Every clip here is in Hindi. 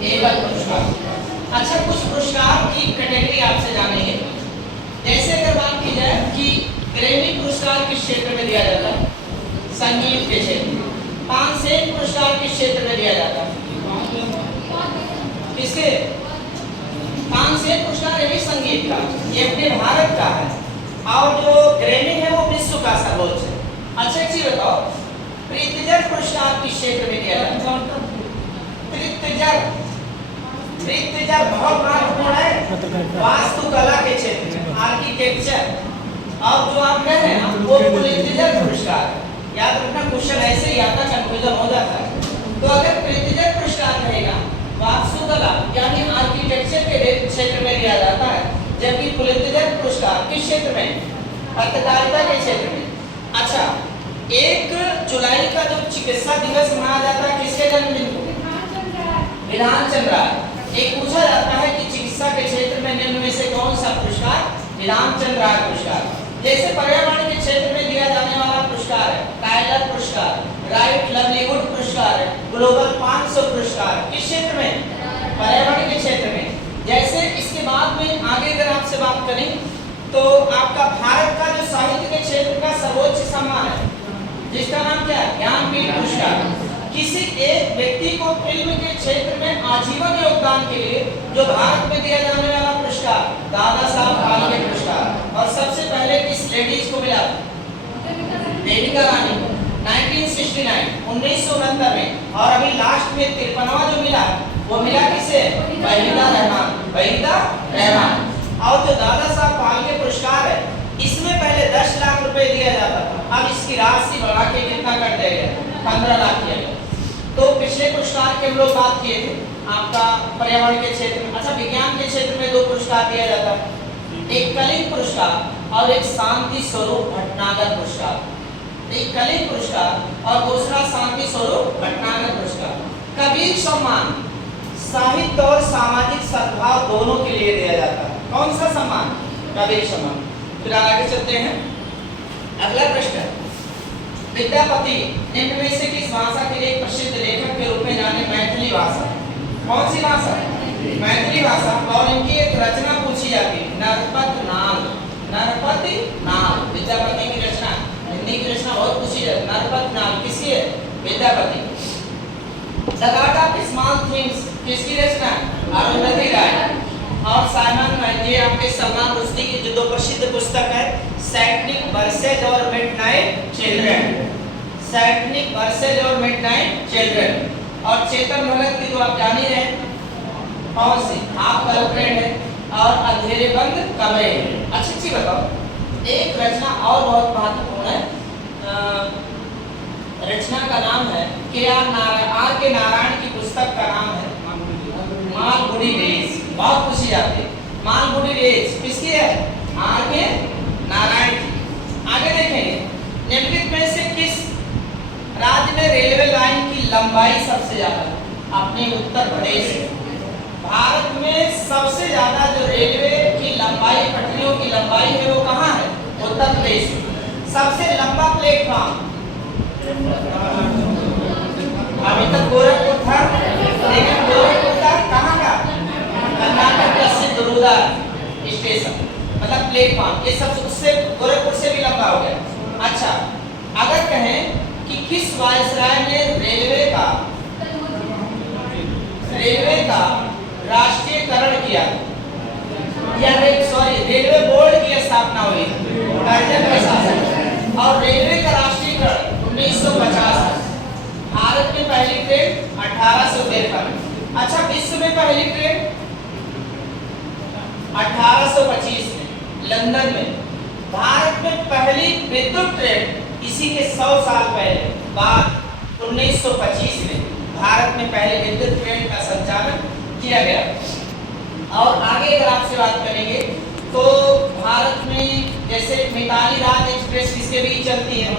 एबल पुरस्कार। अच्छा, कुछ पुरस्कार की कैटेगरी आपसे जानेंगे। जैसे अगर बात की जाए कि ग्रैमी पुरस्कार किस क्षेत्र में दिया जाता है? संगीत के क्षेत्र में। तानसेन पुरस्कार किस क्षेत्र में दिया जाता है? किसके? तानसेन पुरस्कार ये भी संगीत का, ये अपने भारत का है, और जो ग्रैमी है वो विश्व का सर्वोच्च है। अच्छा, एक चीज बताओ, प्रित्जर पुरस्कार किस क्षेत्र में दिया जाता है? प्रित्जर बहुत महत्वपूर्ण है वास्तुकला के क्षेत्र में, आर्किटेक्चर। और जो आप कह रहे हैं वो प्रित्जर पुरस्कार, याद रखना क्वेश्चन ऐसे ही आपका कंफ्यूजन हो जाता है। तो अगर प्रित्जर पुरस्कार रहेगा वास्तुकला यानी आर्किटेक्चर के क्षेत्र में दिया जाता है, जबकि प्रित्जर पुरस्कार किस क्षेत्र में? पत्रकारिता के क्षेत्र में। अच्छा, 1 जुलाई का जो चिकित्सा दिवस मनाया जाता है किसके जन्मदिन को? विधान चंद्र राय। एक पूछा जाता है कि चिकित्सा के क्षेत्र में निम्न में से कौन सा पुरस्कार? विधान चंद्र राय पुरस्कार। जैसे पर्यावरण के क्षेत्र में दिया जाने वाला पुरस्कार है टाइलर पुरस्कार, राइट लाइवलीहुड पुरस्कार, ग्लोबल 500 पुरस्कार, किस क्षेत्र में? पर्यावरण के क्षेत्र में। जैसे इसके बाद में आगे अगर आपसे बात करें तो आपका भारत का जो साहित्य के क्षेत्र का सर्वोच्च सम्मान है, जिसका नाम क्या है? ज्ञानपीठ पुरस्कार। किसी एक व्यक्ति को फिल्म के क्षेत्र में आजीवन योगदान के लिए जो भारत में दिया जाने वाला पुरस्कार, दादा साहब फाल्के पुरस्कार। और सबसे पहले किस लेडीज को मिला? देविका रानी को 1969 में। और अभी लास्ट में 53वां जो मिला वो मिला किसे? वहीदा रहमान। और जो दादा साहब फाल्के पुरस्कार है, इसमें पहले 10 लाख रुपए दिया जाता था, अब इसकी राशि बढ़ा के कितना कर दिया गया? 15 लाख किया गया। तो पिछले पुरस्कार की हम लोग बात किए थे आपका पर्यावरण के क्षेत्र में। अच्छा, विज्ञान के क्षेत्र में 2 पुरस्कार दिया जाता है, एक कलिंग पुरस्कार और एक शांति स्वरूप भटनागर पुरस्कार। एक कलिंग पुरस्कार और दूसरा शांति स्वरूप भटनागर पुरस्कार। कबीर सम्मान साहित्य और सामाजिक सद्भाव दोनों के लिए दिया जाता है। कौन सा सम्मान? कबीर सम्मान। फिर आगे चलते हैं, अगला प्रश्न। विद्यापति निम्न में से किस भाषा के एक प्रसिद्ध लेखक के रूप में जाने? मैथिली भाषा। कौन सी भाषा? मैथिली भाषा। और इनकी एक रचना पूछी जाती है, नरपत नाल। नरपति नाल विद्यापति की रचना, हिंदी की रचना बहुत पूछी जाती है। नरपत नाल किसकी है? Vidyapati. The God of small things किसकी रचना? अरुंधति राय। और साइमन, ये आपके सलमान रुश्दी की जो 2 प्रसिद्ध पुस्तक है, सैटनिक वर्सेज और मिडनाइट चिल्ड्रन। सैटनिक वर्सेज और मिडनाइट चिल्ड्रन। और चेतन भगत की तो आप जान ही रहे हैं, कौन सी? आप गर्लफ्रेंड है और अंधेरे बंद कमरे। अच्छी बताओ, एक रचना और बहुत महत्वपूर्ण है, रचना का नाम है आर के नारायण की पुस्तक का नाम है मालगुडी डेज। बहुत पूछी जाती है, मालगुडी डेज किसकी है? आर के नारायण की। आगे देखेंगे, निम्नलिखित में से किस राज्य में रेलवे लाइन की लंबाई सबसे ज्यादा? अपने उत्तर प्रदेश। भारत में सबसे ज्यादा जो रेलवे की लंबाई, पटरियों की लंबाई है वो कहाँ है? उत्तर प्रदेश। सबसे लंबा प्लेटफॉर्म अभी तक गोरखपुर था, लेकिन गोरखपुर का कहाँ का? कर्नाटक का सिद्धरूदा स्टेशन, मतलब प्लेटफॉर्म। ये सब उससे गोरखपुर से भी लंबा हो गया। अच्छा, अगर कहें कि किस वायसराय ने रेलवे का राष्ट्रीयकरण किया, या रेलवे बोर्ड की स्थापना हुई कर्जन के शासन, और रेलवे का राष्ट्रीयकरण 1950। भारत में पहली ट्रेन 1853। अच्छा, विश्व में पहली ट्रेन 1825 में लंदन में। भारत में पहली विद्युत ट्रेन इसी के 100 साल पहले बाद 1925 में भारत में पहले विद्युत ट्रेन का संचालन किया गया। और आगे अगर आपसे बात करेंगे तो भारत में जैसे मिताली राज एक्सप्रेस किसके बीच चलती है?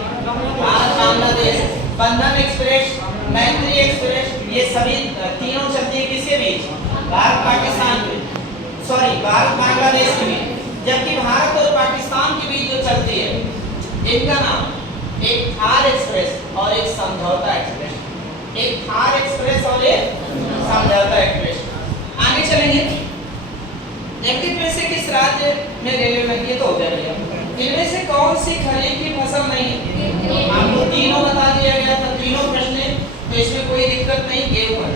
भारत बांग्लादेश। बंधन एक्सप्रेस, मैत्री एक्सप्रेस, ये सभी तीनों चलती है किसके बीच? भारत पाकिस्तान के, भारत बांग्लादेश के बीच। जबकि भारत और पाकिस्तान के बीच जो चलती है, इनका नाम एक थार एक्सप्रेस और एक समझौता एक्सप्रेस। एक थार एक्सप्रेस और एक समझौता एक्सप्रेस। में रेलवे में, ये तो हो गया भैया। इनमें से कौन सी खरीफ की फसल नहीं है? आपको तीनों बता दिया गया था, तीनों प्रश्न, तो इसमें कोई दिक्कत नहीं, गेहूं है।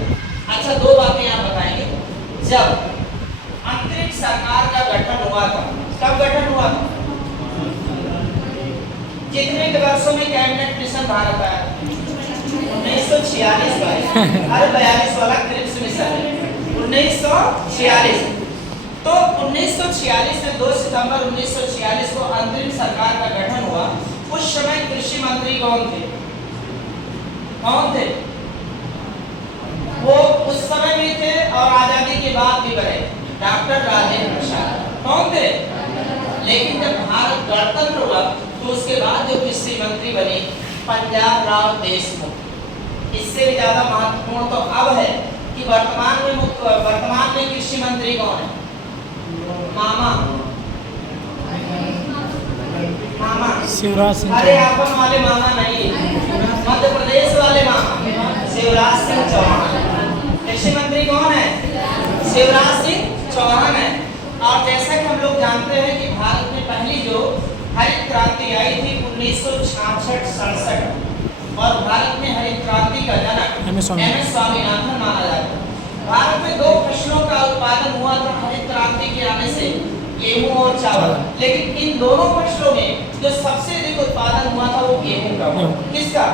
अच्छा, दो बातें आप बताएंगे। जब अंतरिम सरकार का गठन हुआ था, कब गठन हुआ था? कितने वर्षों में कैबिनेट मिशन भारत आया? 1946 में। अरे 42 वाला क्रिप्स मिशन है 1946। तो 1946 में 2 सितंबर 1946 को अंतरिम सरकार का गठन हुआ। उस समय कृषि मंत्री कौन थे? कौन थे? वो उस समय भी थे और आजादी के बाद भी बने, डॉक्टर राजेंद्र प्रसाद। कौन थे? लेकिन जब भारत गणतंत्र हुआ तो उसके बाद जो कृषि मंत्री बने पंजाब राव देशमुख। इससे भी ज्यादा महत्वपूर्ण तो अब है कि वर्तमान में कृषि मंत्री कौन है? मामा शिवराज सिंह। अरे आपन वाले मामा नहीं, मध्य प्रदेश वाले मामा शिवराज सिंह चौहान। कृषि मंत्री कौन है? शिवराज सिंह चौहान है। और जैसा कि हम लोग जानते हैं कि भारत में पहली जो हरित क्रांति आई थी 1966-67, और भारत में हरित क्रांति का जनक एम एस स्वामीनाथन माना जाता है। भारत में 2 फसलों का उत्पादन हुआ था हरित क्रांति के आने से, गेहूं और चावल। लेकिन इन दोनों फसलों में जो सबसे अधिक उत्पादन हुआ था वो गेहूं का हुआ। किसका?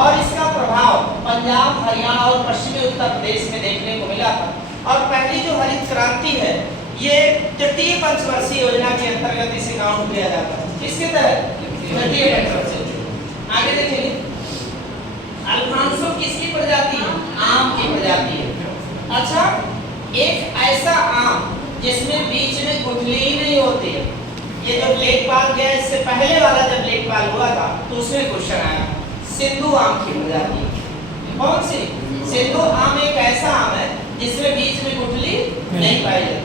और इसका प्रभाव पंजाब, हरियाणा और पश्चिमी उत्तर प्रदेश में देखने को मिला था। और पहली जो हरित क्रांति है ये तृतीय पंचवर्षीय योजना के अंतर्गत इसे काउंट किया जाता है। किसके तहत? तृतीय पंचवर्षीय। आगे देखेंगे, अल्फांसो किसकी प्रजाति है? आम की प्रजाति है। अच्छा, एक ऐसा आम जिसमें बीच में गुठली ही नहीं होती है, ये जब लेखपाल गया, इससे पहले वाला जब लेखपाल हुआ था तो उसमें क्वेश्चन आया, सिंधु आम की प्रजाति। कौन सी? सिंधु आम एक ऐसा आम है जिसमें बीच में गुठली नहीं पाई जाती।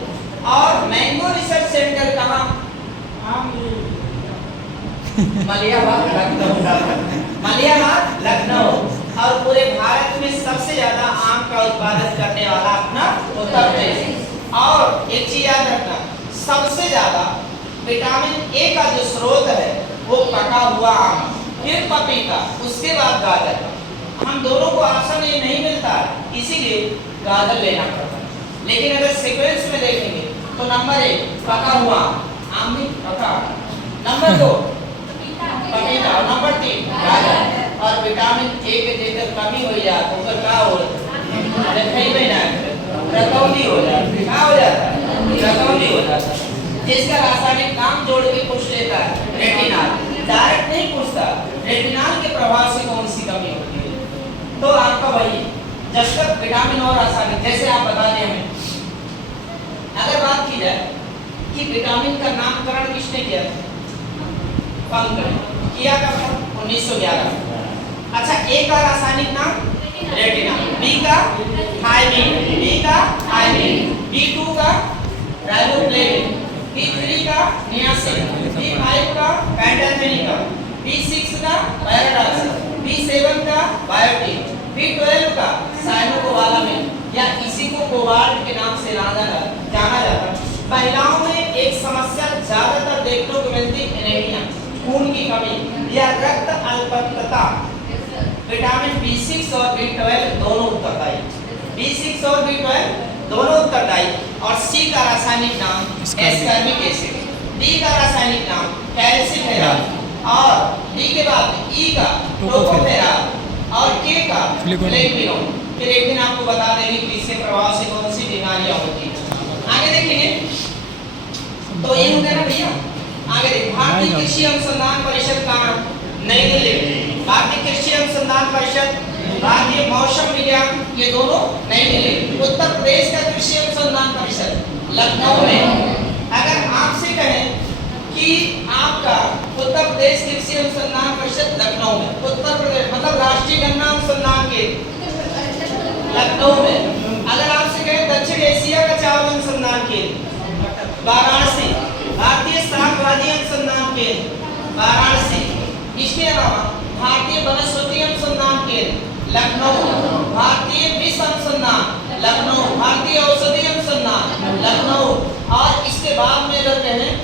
और मैंगो रिसर्च सेंटर कहाँ? मलियाबाद लखनऊ। और पूरे भारत में सबसे ज्यादा आम का उत्पादन करने वाला अपना उत्तर प्रदेश। और एक चीज याद रखना, सबसे ज्यादा विटामिन ए का जो स्रोत है वो पका हुआ आम, फिर पपीता, उसके बाद गाजर। हम दोनों को ऑप्शन ये नहीं मिलता, इसीलिए गाजर लेना पड़ता है। लेकिन अगर सीक्वेंस में देखेंगे तो नंबर 1 पका हुआ आम भी पका, नंबर 2 पपीता, नंबर 3 गाजर। और विटामिन ए के जेकर कमी हो जाए तो ओकर का हो रतौंधी हो जाती, क्या हो जाता है? रतौंधी हो जाता है। जिसका रासायनिक नाम जोड़ के पूछ लेता है रेटिनॉल, डायरेक्ट नहीं पूछता रेटिनॉल के प्रभाव से कौन सी कमी होती है। तो आपका वही जब तक विटामिन और रासायनिक, जैसे आप बता दें हमें, अगर बात की जाए कि विटामिन का नामकरण किसने किया था? पंक किया था 1911। अच्छा, ए का रासायनिक नाम रेटिना, बी का थायमीन, बी का थायमीन, B2 का राइबोफ्लेविन, B3 का नियासिन, B5 का पैंटोथेनिका, B6 का पैराडॉक्स, B7 का बायोटिन, B12 का साइनोकोबालामिन, या इसी को कोबाल्ट के नाम से जाना जाता है। महिलाओं में एक समस्या ज्यादातर देखने को मिलती है एनीमिया, खून की कमी या रक्त अल्पत्वता। विटामिन B6 और B12 दोनों उत्तरदायी, B6 और B12 दोनों उत्तरदायी। और C का रासायनिक नाम एस्कॉर्बिक एसिड, D का रासायनिक नाम कैल्सिफेरॉल, और D के बाद E का टोकोफेरॉल और K का फ्लेविनोल। फिर एक दिन आपको बता देंगे कि इसके प्रभाव से कौन सी बीमारियां होती हैं। आगे देखेंगे तो ये हो गया ना भैया। आगे देखिए, भारतीय कृषि अनुसंधान परिषद का नाम नई दिल्ली, भारतीय कृषि अनुसंधान परिषद, भारतीय मौसम विज्ञान, ये दोनों नई दिल्ली। उत्तर प्रदेश का कृषि अनुसंधान परिषद लखनऊ में। अगर आपसे कहें कि आपका उत्तर प्रदेश कृषि अनुसंधान परिषद लखनऊ में, उत्तर प्रदेश मतलब राष्ट्रीय गन्ना अनुसंधान केंद्र लखनऊ में। अगर आपसे कहें दक्षिण एशिया का चावल अनुसंधान केंद्र वाराणसी, भारतीय शाक भाजी अनुसंधान केंद्र वाराणसी। इसके अलावा भारतीय वनस्पति अनुसंधान केंद्र लखनऊ, भारतीय विष अनुसंधान लखनऊ, भारतीय औषधि अनुसंधान लखनऊ। और इसके बाद में अगर कहें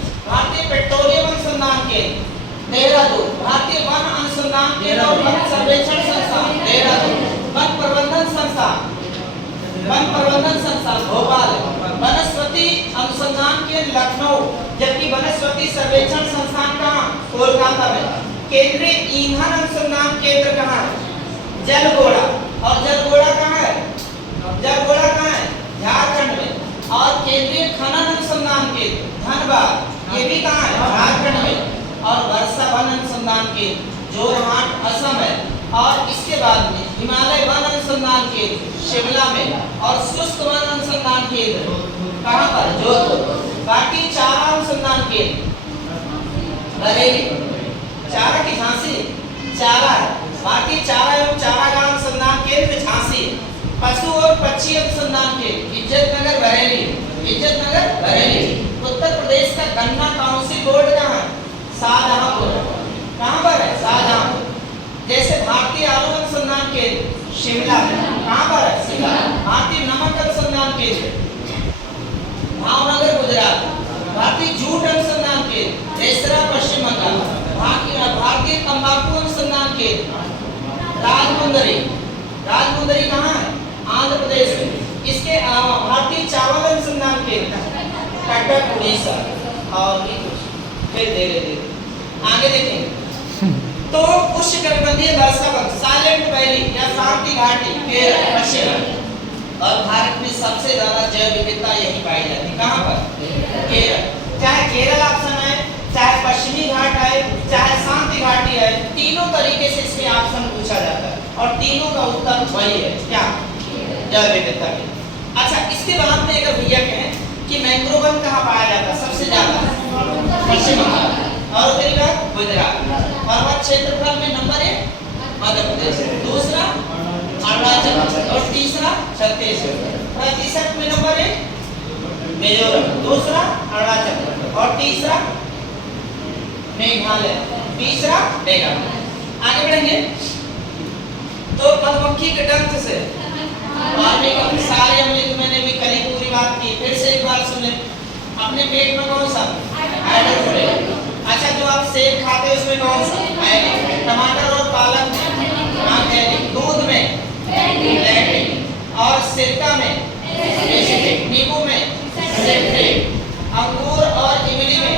देहरादून। भारतीय वन अनुसंधान केंद्र और वन सर्वेक्षण संस्थान देहरादून। वन प्रबंधन संस्थान भोपाल। वनस्पति अनुसंधान केंद्र लखनऊ, जबकि वनस्पति सर्वेक्षण संस्थान कहाँ? कोलकाता में। केंद्रीय ईंधन अनुसंधान केंद्र कहाँ है? जलगोड़ा। और जलगोड़ा कहाँ है? जलगोड़ा कहाँ है? झारखंड में। और केंद्रीय खनन अनुसंधान केंद्र धनबाद, ये भी कहाँ है? झारखंड में। और वर्षा वन अनुसंधान केंद्र जोरहाट असम है। और इसके बाद में हिमालय वन अनुसंधान केंद्र शिमला में। और शुष्क वन अनुसंधान केंद्र कहाँ पर? जोधपुर। बाकी चारा अनुसंधान केंद्र बरेली। चारा की झांसी चारा है। बाकी चारा एवं चारागाह अनुसंधान केंद्र झांसी। पशु और पक्षी अनुसंधान केंद्र इज्जतनगर बरेली। इज्जतनगर बरेली। उत्तर प्रदेश का गन्ना काउंसिल बोर्ड कहाँ है? शाहजहांपुर। कहाँ पर है? शाहजहांपुर। जैसे भारतीय आलू अनुसंधान केंद्र शिमला में। कहाँ पर है? शिमला। भारतीय नमक अनुसंधान केंद्र भावनगर गुजरात। भारतीय जूट अनुसंधान केंद्र रेस्तरा पश्चिम बंगाल। भारतीय तंबाकू अनुसंधान केंद्र राजमुंदरी। राजमुंदरी कहाँ है? आंध्र प्रदेश में। इसके अलावा भारतीय चावल अनुसंधान केंद्र कटक उड़ीसा। और भी कुछ फिर धीरे धीरे आगे देखेंगे। तो उष्णकटिबंधीय वर्षा वन साइलेंट वैली या शांति घाटी केरल पश्चिम। और भारत में सबसे ज्यादा जैव विविधता यही पाई जाती है। कहाँ पर? केरल। चाहे केरल ऑप्शन है, चाहे पश्चिमी घाट है, चाहे शांति घाटी है, तीनों तरीके से इसमें ऑप्शन पूछा जाता है और तीनों का उत्तर वही है, क्या? जैव विविधता के। अच्छा, इसके बाद में अगर भैया कहें कि मैंग्रोव वन कहाँ पाया जाता है सबसे ज्यादा? पश्चिम बंगाल। और उसके बाद गुजरात। पर्वत क्षेत्रफल में नंबर 1 मध्य प्रदेश, दूसरा अरुणाचल और तीसरा छत्तीसगढ़। प्रतिशत में नंबर 1 मिजोरम, दूसरा अरुणाचल और तीसरा मेघालय, तीसरा मेघालय। आगे बढ़ेंगे तो मधुमक्खी के डंक से सारे अम्लित मैंने भी कल पूरी बात की, फिर से एक बार सुने। अपने पेट में कौन सा? हाइड्रोजन। अच्छा, जो आप सेब खाते हैं उसमें कौन सा? टमाटर और पालक में दूध में लैक्टिक और सिरका में एसिडिक, नींबू में सिट्रिक, अंगूर और इमली में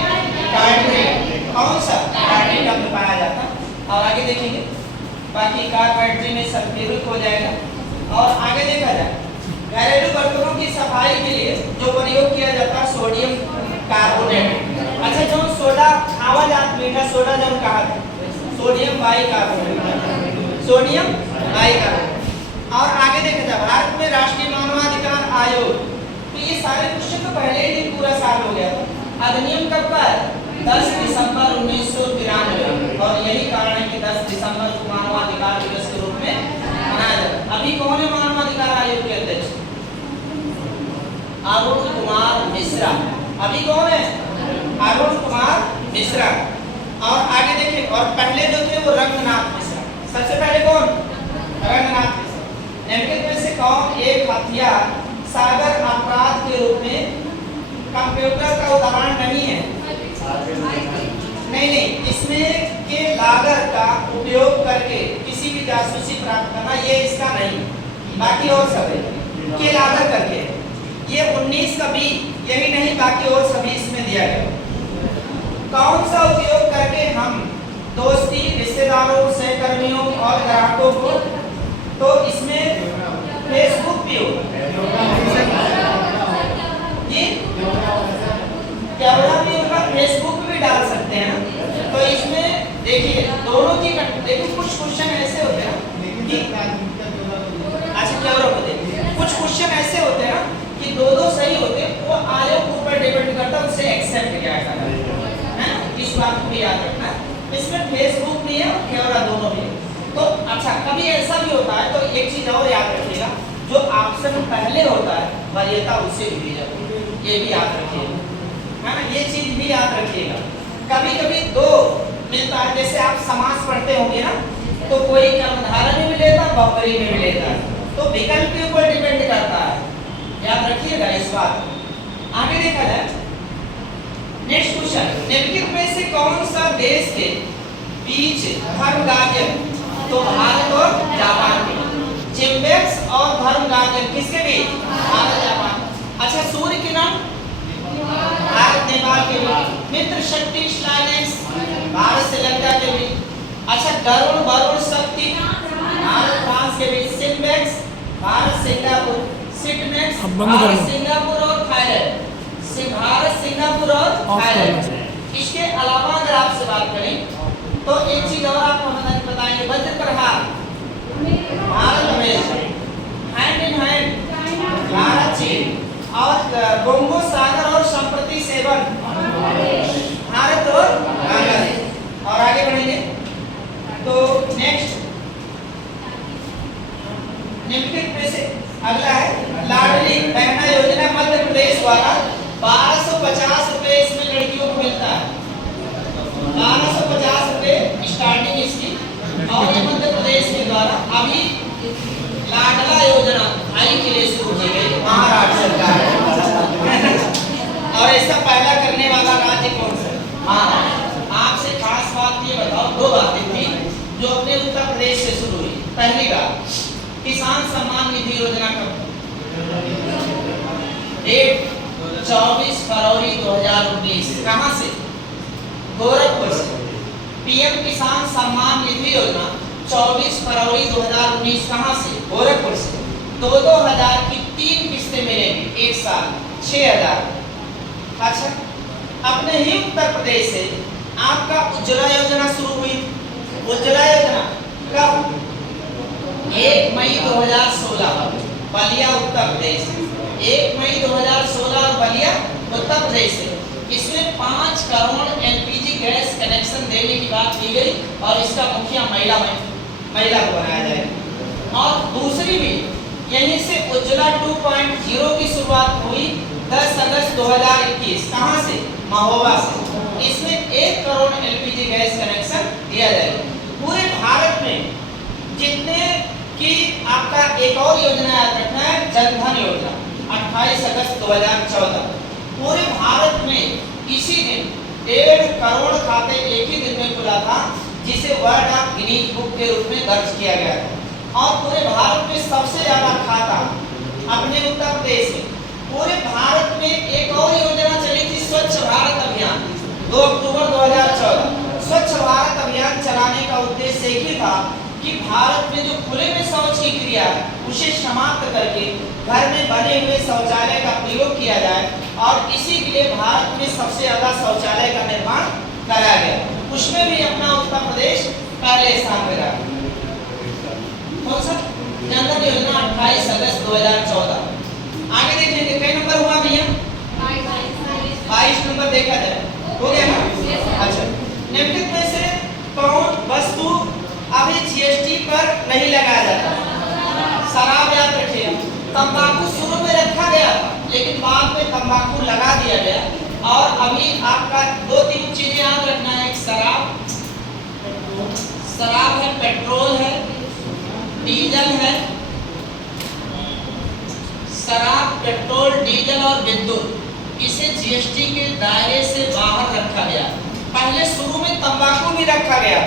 टार्ट्रिक। कौन सा? टार्ट्रिक अम्ल पाया जाता है। और आगे देखेंगे बाकी कार्बोहाइड्रेट में सल्फ्यूरिक हो जाएगा। और आगे देखा जाए घरेलू बर्तनों की सफाई के लिए जो प्रयोग किया जाता है सोडियम कार्बोनेट। अच्छा, जो सोडा खावा जाता मीठा सोडा जब कहा सोडियम बाइकार्बोनेट, सोडियम बाइकार्बोनेट। और आगे देखा जाए भारत में राष्ट्रीय मानवाधिकार आयोग। तो ये सारे क्वेश्चन तो पहले ही दिन पूरा साल हो गया था। अधिनियम कब का है? 10 दिसंबर 1993। और यही कारण है कि 10 दिसंबर को मानवाधिकार दिवस के रूप में मनाया जाता है। अभी कौन है मानवाधिकार आयोग के अध्यक्ष? अरुण कुमार मिश्रा। अभी कौन है? अरुण कुमार मिश्रा। और आगे देखिए, और पहले जो थे वो रंगनाथ मिश्रा। सबसे पहले कौन? रंगनाथ मिश्रा। निम्नलिखित में से कौन एक हथियार साइबर अपराध के रूप में कंप्यूटर का उदाहरण नहीं है? नहीं, इसमें के लागत का उपयोग करके किसी भी जासूसी प्राप्त करना, ये इसका नहीं। बाकी और सब है के लागत करके। ये 19 का भी यही नहीं, बाकी और सभी इसमें दिया गया। कौन सा उपयोग करके हम दोस्ती, रिश्तेदारों, सहकर्मियों और ग्राहकों को, तो इसमें फेसबुक भी होगा जी, कैमरा भी होगा, फेसबुक भी डाल सकते हैं ना। तो इसमें देखिए दोनों की देखिए कुछ क्वेश्चन ऐसे होते हैं कि अच्छा कैमरा को देखिए कुछ क्वेश्चन ऐसे होते हैं ना कि दो सही होते हैं, वो आयोग के ऊपर डिपेंड करता है उससे एक्सेप्ट किया जाता है ना। इस बात को भी याद रखना। इसमें फेसबुक भी है और कैमरा दोनों भी है। तो अच्छा, कभी ऐसा भी होता है तो एक चीज और याद रखिएगा, जो ऑप्शन पहले होता है वरीयता उसे भी जाती है, ये भी याद रखिएगा, है ना। ये चीज भी याद रखिएगा। कभी कभी दो मिलता है, जैसे आप समास पढ़ते होंगे ना, तो कोई कर्मधारय में भी लेता है, बहुवचन में भी लेता है, तो विकल्प के ऊपर डिपेंड करता है, याद रखिएगा इस बात। आगे देखा जाए नेक्स्ट क्वेश्चन, निम्नलिखित में से कौन सा देश के बीच धर्म गार्जियन, तो भारत और जापान के। चिम्बेक्स और धर्म गार्जियन किसके बीच? भारत जापान। अच्छा, सूर्य किरण भारत नेपाल के बीच। मित्र शक्ति स्लाइनेस भारत श्रीलंका के बीच। अच्छा, गरुण वरुण शक्ति भारत फ्रांस के बीच। SIMBEX Bharat Singapore. SITMEX Bharat Singapore और थाईलैंड। भारत सिंगापुर और थाईलैंड। इसके अलावा अगर आपसे बात करें तो एक चीज और आपको बताएंगे, वज्र प्रहार Bharat America. Hand in hand Bharat चीन। और बोंगो सागर और संप्रति सेवन भारत और बांग्लादेश। और आगे बढ़ेंगे तो नेक्स्ट निम्नलिखित में से अगला है लाडली बहना योजना मध्य प्रदेश द्वारा 1250 रुपए इसमें लड़कियों को मिलता है। 1250 रुपए स्टार्टिंग इसकी। और ये मध्य प्रदेश के द्वारा अभी लाडला योजना भाई के लिए शुरू की गई महाराष्ट्र सरकार है। और ऐसा पहला करने वाला राज्य कौन सा? महाराष्ट्र। आपसे खास बात ये बताओ, दो बातें थी जो अपने उत्तर प्रदेश से शुरू हुई। पहली बात, किसान सम्मान निधि योजना कब? डेट 24 फरवरी 2019। कहां से? गोरखपुर से। पीएम किसान सम्मान निधि योजना 24 फरवरी 2019 कहां से? गोरखपुर से। 2,000 की 3 किस्तें मिलेंगी एक साल 6,000। अच्छा, अपने ही उत्तर प्रदेश से आपका उज्ज्वला योजना शुरू हुई। उज्ज्वला योजना कब? 1 मई 2016 बलिया उत्तर प्रदेश। 1 मई 2016 और बलिया उत्तर प्रदेश से। इसमें 5 करोड़ एलपीजी गैस कनेक्शन देने की बात की गई और इसका मुखिया महिला को बनाया जाएगा। और दूसरी भी यहीं से उज्ज्वला 2.0 की शुरुआत हुई 10 अगस्त 2021। कहां से? महोबा से। इसमें 1 करोड़ एलपीजी गैस कनेक्शन दिया जाएगा। पूरे भारत में जितने की आपका एक और योजना याद रखना है, जनधन योजना 28 अगस्त 2014। पूरे भारत में इसी दिन 1.5 करोड़ खाते एक ही दिन में खुला था, जिसे वर्ल्ड ऑफ गिनीज बुक के रूप में दर्ज किया गया था। और पूरे भारत में सबसे ज्यादा खाता अपने उत्तर प्रदेश में। पूरे भारत में एक और योजना चली थी, स्वच्छ भारत अभियान 2 अक्टूबर 2014। स्वच्छ भारत अभियान चलाने का उद्देश्य एक ही था कि भारत में जो खुले में शौच की क्रिया है उसे समाप्त करके घर में बने हुए शौचालय का प्रयोग किया जाए। और इसी के लिए भारत में सबसे ज्यादा शौचालय का निर्माण कराया गया। उसमें भी अपना उत्तर प्रदेश पहले स्थान पर रहा। कौन सा? जनधन योजना 28 अगस्त 2014। आगे देखेंगे कई नंबर हुआ भैया? 22 नंबर देखा जाए, हो गया ना? अच्छा, निम्नलिखित में से कौन वस्तु अभी जीएसटी पर नहीं लगाया जाता? शराब याद रखिए। तंबाकू शुरू में रखा गया था लेकिन बाद में तंबाकू लगा दिया गया। और अभी आपका 2-3 चीजें याद रखना है। शराब है, पेट्रोल है, डीजल है। शराब, पेट्रोल, डीजल और विद्युत, इसे जीएसटी के दायरे से बाहर रखा गया। पहले शुरू में तंबाकू भी रखा गया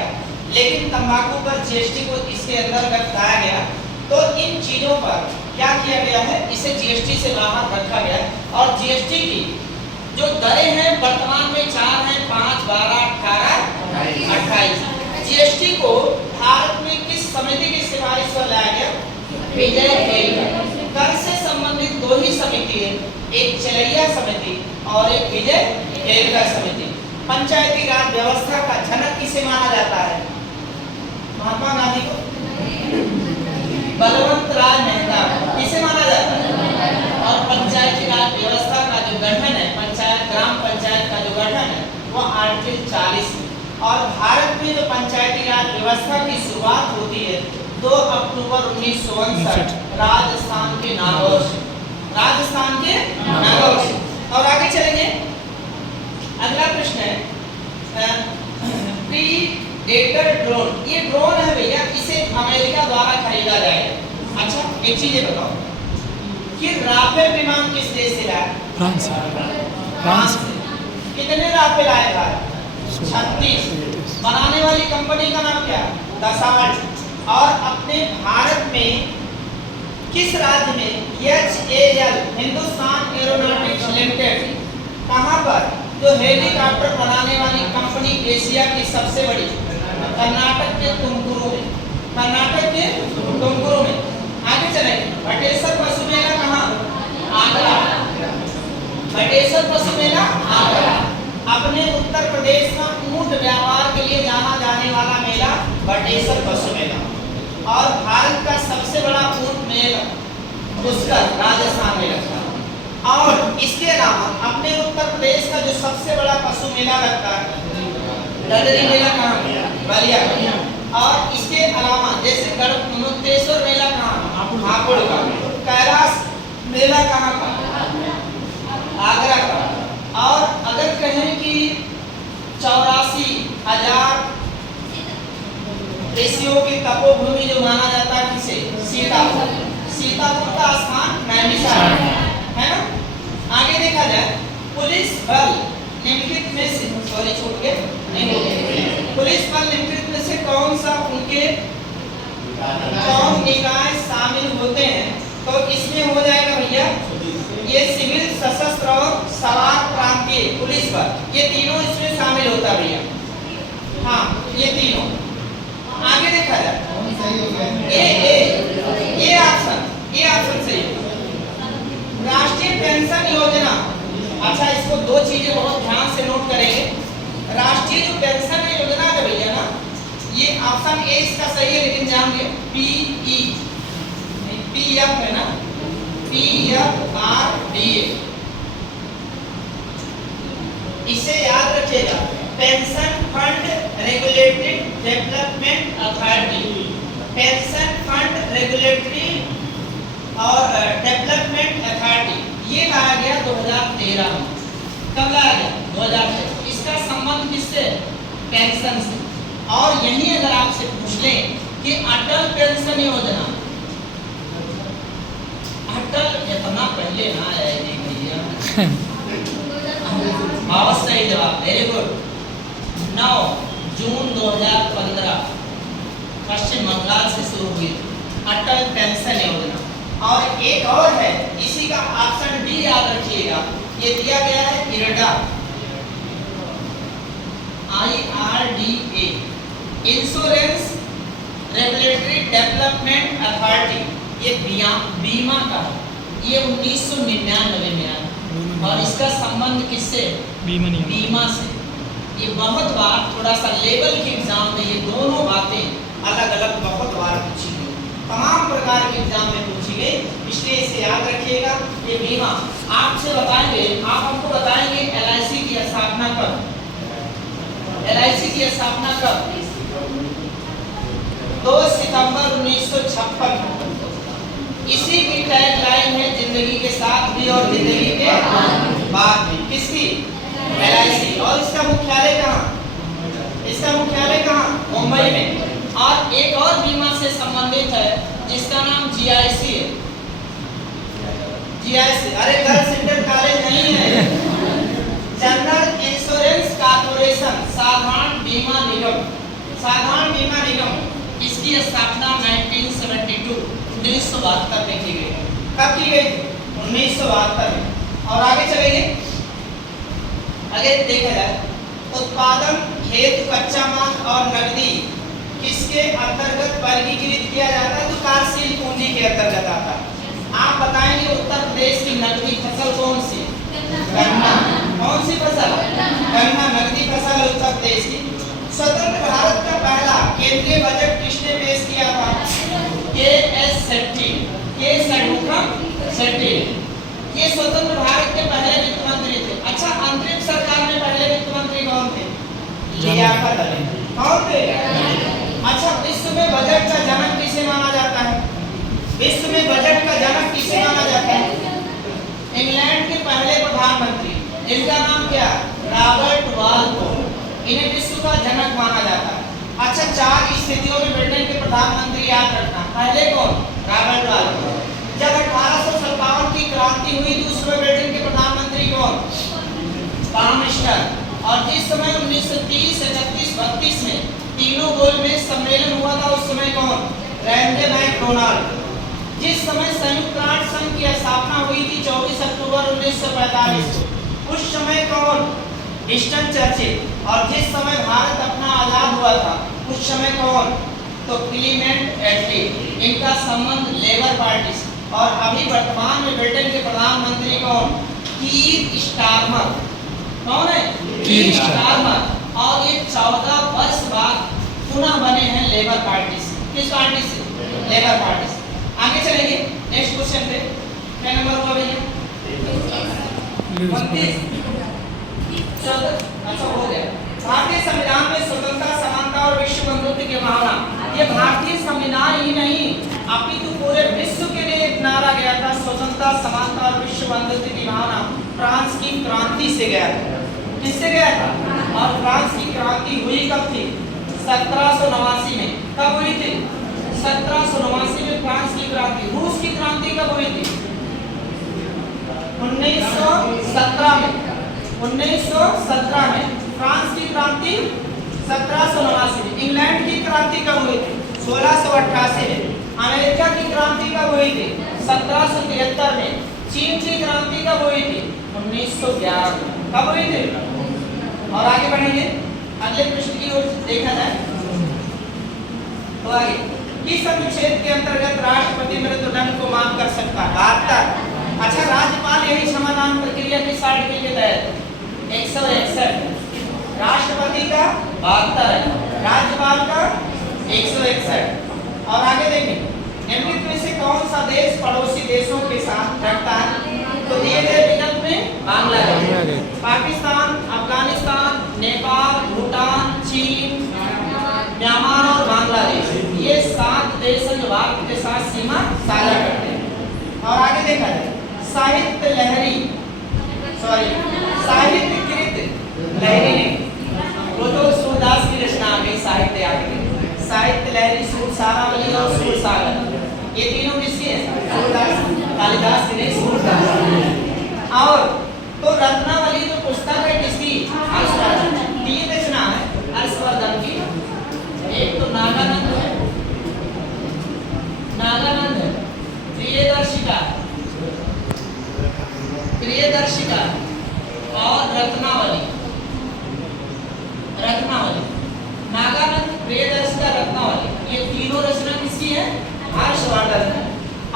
लेकिन तंबाकू पर जीएसटी को इसके अंदर लाया गया। तो इन चीजों पर क्या किया गया है? इसे जीएसटी से बाहर रखा गया। और जीएसटी की जो दरें हैं वर्तमान में 4 हैं, 5, 12, 18, 28। जीएसटी को भारत में किस समिति की सिफारिश पर लाया गया? विजय हेलकर। कर से संबंधित 2 ही समिति है, एक चलैया समिति और एक विजय हेलकर समिति। पंचायती राज व्यवस्था का जनक किसे माना जाता है? महात्मा गांधी को। बलवंत राज मेहता किसे माना जाता है? और पंचायती राज व्यवस्था का जो गठन है, ग्राम पंचायत का जो गठन है वो आर्टिकल 40 में। और भारत में जो पंचायती राज व्यवस्था की शुरुआत होती है 2 अक्टूबर 1959 राजस्थान के नागौर से। और आगे चलेंगे, अगला प्रश्न है प्रीडेटर ड्रोन। ये ड्रोन है भैया, इसे अमेरिका द्वारा खरीदा जाएगा। अच्छा, एक चीज ये बताओ कि राफेल विमान किस देश से लाया? फ्रांस से। कितने राफेल आए भारत? 36। बनाने वाली कंपनी का नाम क्या है? दसाल्ट। और अपने भारत में किस राज्य में HAL हिंदुस्तान एरोनॉटिक्स लिमिटेड कहां पर जो हेलीकॉप्टर बनाने वाली कंपनी एशिया की सबसे बड़ी? कर्नाटक के तुमकुरू में। कर्नाटक के तुमकुरू में। आगे चलेंगे। बटेश्वर पशु मेला कहां? आगरा। बटेश्वर पशु मेला आगरा। अपने उत्तर प्रदेश में ऊंट व्यापार के लिए जाना जाने वाला मेला बटेश्वर पशु मेला। और भारत का सबसे बड़ा ऊंट मेला पुष्कर राजस्थान में लगता है। और इसके अलावा अपने उत्तर प्रदेश का जो सबसे बड़ा पशु मेला लगता है डडरी मेला कहाँ? बलिया। और इसके अलावा जैसे गढ़मुक्तेश्वर मेला कहाँ? हापुड़ का। कैलाश मेला कहाँ का? आगरा का। और अगर कहें कि 84,000 ऋषियों की तपोभूमि जो माना जाता है किसे? सीतापुर। सीतापुर का स्थान नैनीताल है ना। आगे देखा जाए पुलिस बल निम्नलिखित में से पुलिस बल निम्नलिखित में से कौन सा उनके कौन निकाय शामिल होते हैं? तो इसमें हो जाएगा भैया ये सिविल, सशस्त्र और सवार प्रांतीय पुलिस बल, ये तीनों इसमें शामिल होता है भैया। हाँ, ये तीनों। आगे देखा जाए ये ऑप्शन सही है। राष्ट्रीय पेंशन योजना। अच्छा, इसको दो चीजें बहुत ध्यान से नोट करेंगे। राष्ट्रीय जो पेंशन योजना है भैया ना, ये ऑप्शन ए इसका सही है, लेकिन ध्यान दें PEF है ना, PFRDA। इसे याद रखिएगा, pension fund regulatory development authority. Pension fund regulatory और डेवलपमेंट अथॉरिटी ये लाया गया 2013 में। कब लाया गया? 2013। इसका संबंध किससे? पेंशन से। और यही अगर आपसे पूछ लें कि अटल पेंशन योजना, अटल इतना पहले ना आया है भैया। बहुत सही जवाब, वेरी गुड। 9 जून 2015 पश्चिम बंगाल से शुरू हुई अटल पेंशन योजना। और एक और है, इसी का ऑप्शन डी याद रखिएगा, ये दिया गया है IRDA, IRDA, insurance regulatory development authority. ये बीमा का है, ये 1999 में आया। और इसका संबंध किससे? बीमा से। ये बहुत बार थोड़ा सा लेवल के एग्जाम में ये दोनों बातें अलग अलग बहुत बार पूछी गई, तमाम प्रकार के एग्जाम में पूछी गई, इसलिए इसे याद रखिएगा। ये बीमा आपसे बताएंगे, आप हमको बताएंगे LIC की स्थापना कब? LIC की स्थापना कब? 2 सितंबर 1956। इसी की टैगलाइन है जिंदगी के साथ भी और जिंदगी के बाद भी। किसकी? LIC। और इसका मुख्यालय कहाँ? इसका मुख्यालय कहाँ? मुंबई में। और एक और बीमा से संबंधित है जिसका नाम GIC है। GIC, अरे गर्ल्स इंटर कॉलेज नहीं है, जनरल इंश्योरेंस कॉर्पोरेशन, साधारण बीमा निगम। साधारण बीमा निगम, इसकी स्थापना 1972 में की गई। कब की गई? 1972 में। और आगे चलेंगे, आगे देखा जाए उत्पादन हेतु कच्चा माल और नकदी किसके अंतर्गत वर्गीकृत किया जाता है? तो कार्यशील पूंजी के अंतर्गत आता है। आप बताएंगे उत्तर प्रदेश की नकदी फसल कौन सी? गन्ना। कौन सी फसल? गन्ना नकदी फसल है उत्तर प्रदेश की। स्वतंत्र भारत का पहला केंद्रीय बजट किसने पेश किया था? K.S. शेट्टी। के षणमुखम शेट्टी। ये स्वतंत्र भारत के पहले वित्त मंत्री थे। अच्छा, अंतरिक्ष सरकार में पहले वित्त मंत्री कौन थे? लियाकत अली। कौन थे? अच्छा, विश्व में बजट का जनक किसे माना जाता है? विश्व में बजट का जनक किसे माना जाता है? इंग्लैंड के पहले प्रधानमंत्री, जिनका नाम क्या? Robert Walpole. इन्हें विश्व का जनक माना जाता है। अच्छा, 4 स्थितियों में ब्रिटेन के प्रधानमंत्री याद रखना। पहले कौन? Robert Walpole. जब 1857 की क्रांति हुई तो उस समय ब्रिटेन के प्रधानमंत्री कौन? प्राइम मिनिस्टर और जिस समय 1930, 31, 32 में तीनों गोल में सम्मेलन हुआ था उस समय कौन? Ramsay MacDonald. जिस समय संयुक्त राष्ट्र संघ की स्थापना हुई थी 24 अक्टूबर 1945, उस समय कौन? Winston Churchill. और जिस समय भारत अपना आजाद हुआ था उस समय कौन? तो क्लीमेंट एटली। इनका संबंध लेबर पार्टी से। और अभी वर्तमान में ब्रिटेन के प्रधानमंत्री कौन? कीर स्टारमर। कौन है? कीर स्टारमर। और ये 14 वर्ष बाद पुनः बने हैं लेबर पार्टी से। किस पार्टी से? लेबर पार्टी से। आगे चलेंगे नेक्स्ट क्वेश्चन पे। क्या नंबर हुआ भैया? 29। अच्छा हो गया। भारतीय संविधान में स्वतंत्रता, समानता और विश्व बंधुत्व की भावना, ये भारतीय संविधान ही नहीं अपितु पूरे विश्व के लिए एक नारा गया था, स्वतंत्रता, समानता और विश्व बंधुत्व की भावना फ्रांस की क्रांति से गया था। किससे गया था? और फ्रांस की क्रांति हुई कब थी? 1789 में। कब हुई थी? 1789 में फ्रांस की क्रांति। रूस की क्रांति कब हुई थी? 1917 में। 1917 में फ्रांस की क्रांति 1789 में। इंग्लैंड की क्रांति कब हुई थी? 1688 में। अमेरिका की क्रांति कब हुई थी? 1773 में। चीन की क्रांति कब हुई थी? 1911 में। कब हुई थी? और आगे बढ़ेंगे अगले प्रश्न की ओर देखा जाए तो आगे किस अनुच्छेद के अंतर्गत राष्ट्रपति मृत्युदंड को माफ कर सकता है? 72। अच्छा, राज्यपाल यही समाधान प्रक्रिया किस आर्टिकल के तहत? 161। राष्ट्रपति का 72 है, राज्यपाल का 161। और आगे देखें निम्नलिखित में से कौन सा देश पड़ोसी देशों के साथ रखता है? तो दिए गए विकल्प में बांग्लादेश, पाकिस्तान, अफगानिस्तान, नेपाल, भूटान, चीन, म्यांमार और बांग्लादेश। ये 7 देश जो भारत के साथ सीमा साझा करते हैं। और आगे देखा जाए साहित्य लहरी, साहित्यकृत लहरी ने, वो तो सूरदास की रचना में साहित्य आगे साहित्य लहरी, सूरसारावली और सूरसागर, ये तीनों किसकी है? सूरदास, कालिदास की नहीं, सूरदास। और तो रत्नावली जो पुस्तक है किसकी? हर्षवर्धन। तीन रचना है हर्षवर्धन की। एक तो नागानंद है, नागानंद है, प्रियदर्शिका, प्रियदर्शिका और रत्नावली। रत्नावली, नागानंद, प्रियदर्शिका, रत्नावली, ये तीनों रचना किसकी है? हर्षवर्धन है।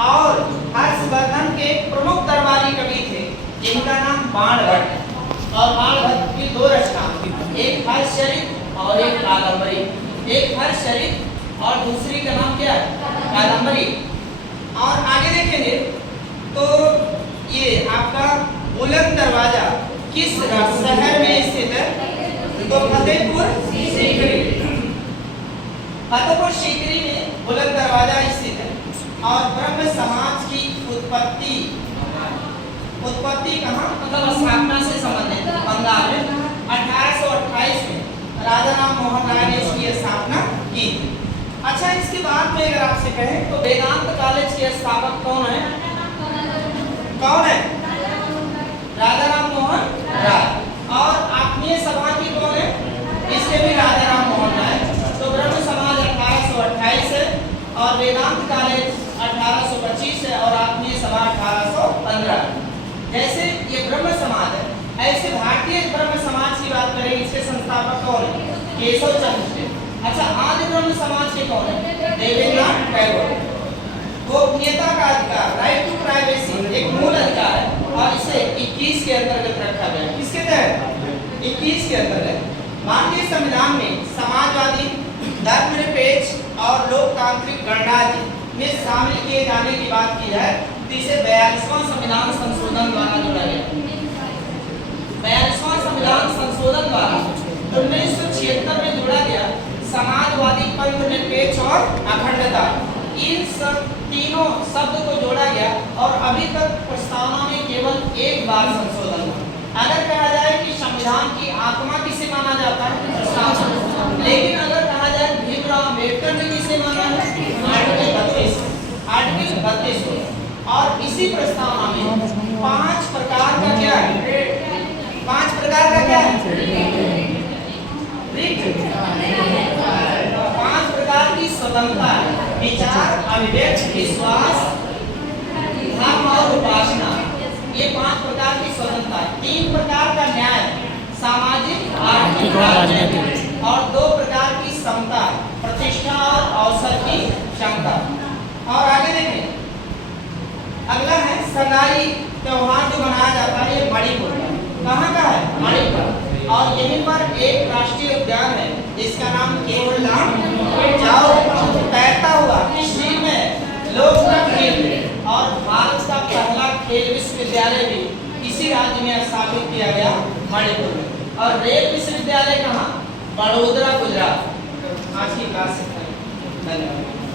और हर्षवर्धन के प्रमुख दरबारी कवि थे जिनका नाम बाणभट्ट है। और बाणभट्ट की 2 रचना, एक हर्षचरित और एक कादंबरी। एक हर्षचरित और दूसरी का नाम क्या है? कादंबरी। और आगे देखेंगे तो ये आपका बुलंद दरवाजा किस शहर में स्थित है? तो फतेहपुर सीकरी। फतेहपुर सीकरी में बुलंद दरवाजा स्थित है। और ब्रह्म समाज की उत्पत्ति कहाँ? मतलब स्थापना से संबंधित बंगाल में 1828 में राजा राम मोहन राय ने इसकी स्थापना की थी। अच्छा, इसके बाद में अगर आपसे कहें तो वेदांत कॉलेज के स्थापक कौन है? कौन है? राजा राम मोहन राय। और आत्मीय सभा की कौन है? इसके भी राजा राम मोहन राय। तो ब्रह्म समाज 1828 है और वेदांत कॉलेज 1825 है और आत्मीय सभा 1815। जैसे ये ब्रह्म समाज है, ऐसे भारतीय ब्रह्म समाज की बात करें, इसके संस्थापक कौन है? केशव चंद्र। अच्छा, आदि ब्रह्म समाज के कौन है? देवेंद्रनाथ टैगोर। गोपनीयता का अधिकार, राइट टू प्राइवेसी, एक मूल अधिकार है और इसे 21 के अंतर्गत रखा गया है। किसके तहत? 21 के अंतर्गत। भारतीय संविधान में समाजवादी, धर्मनिरपेक्ष और लोकतांत्रिक गणराज्य में शामिल किए जाने की बात की जाए तो इसे 42वां संविधान संशोधन द्वारा जोड़ा गया। 42वां संविधान संशोधन द्वारा 1976 में जोड़ा गया समाजवादी, पंथ निरपेक्ष और अखंडता। इन तीनों शब्द को जोड़ा गया और अभी तक प्रस्तावना में केवल एक बार संशोधन हुआ। अगर कहा जाए कि संविधान की आत्मा किसे माना जाता है? प्रस्तावना। लेकिन अगर कहा जाए भीमराव अम्बेडकर ने किसे माना है? आर्टिकल 32। आर्टिकल 32। और इसी प्रस्तावना में 5 प्रकार का क्या है? 5 प्रकार का क्या है? स्वतंत्रता है। विचार, अभिव्यक्ति, विश्वास, धर्म और उपासना, ये 5 प्रकार की स्वतंत्रता है। 3 प्रकार का न्याय, सामाजिक, आर्थिक और राजनीतिक, और 2 प्रकार की समता, प्रतिष्ठा और अवसर की क्षमता। और आगे देखें, अगला है संगाई त्योहार जो मनाया जाता है, ये मणिपुर का। कहाँ का है? मणिपुर। और यहीं पर एक राष्ट्रीय उद्यान है जिसका नाम केवल जाओ तैरता हुआ झील में लोग खेल, और भारत का पहला खेल विश्वविद्यालय भी इसी राज्य में स्थापित किया गया, मणिपुर में। और रेल विश्वविद्यालय कहाँ? बड़ोदरा, गुजरात। आज की क्लास से धन्यवाद।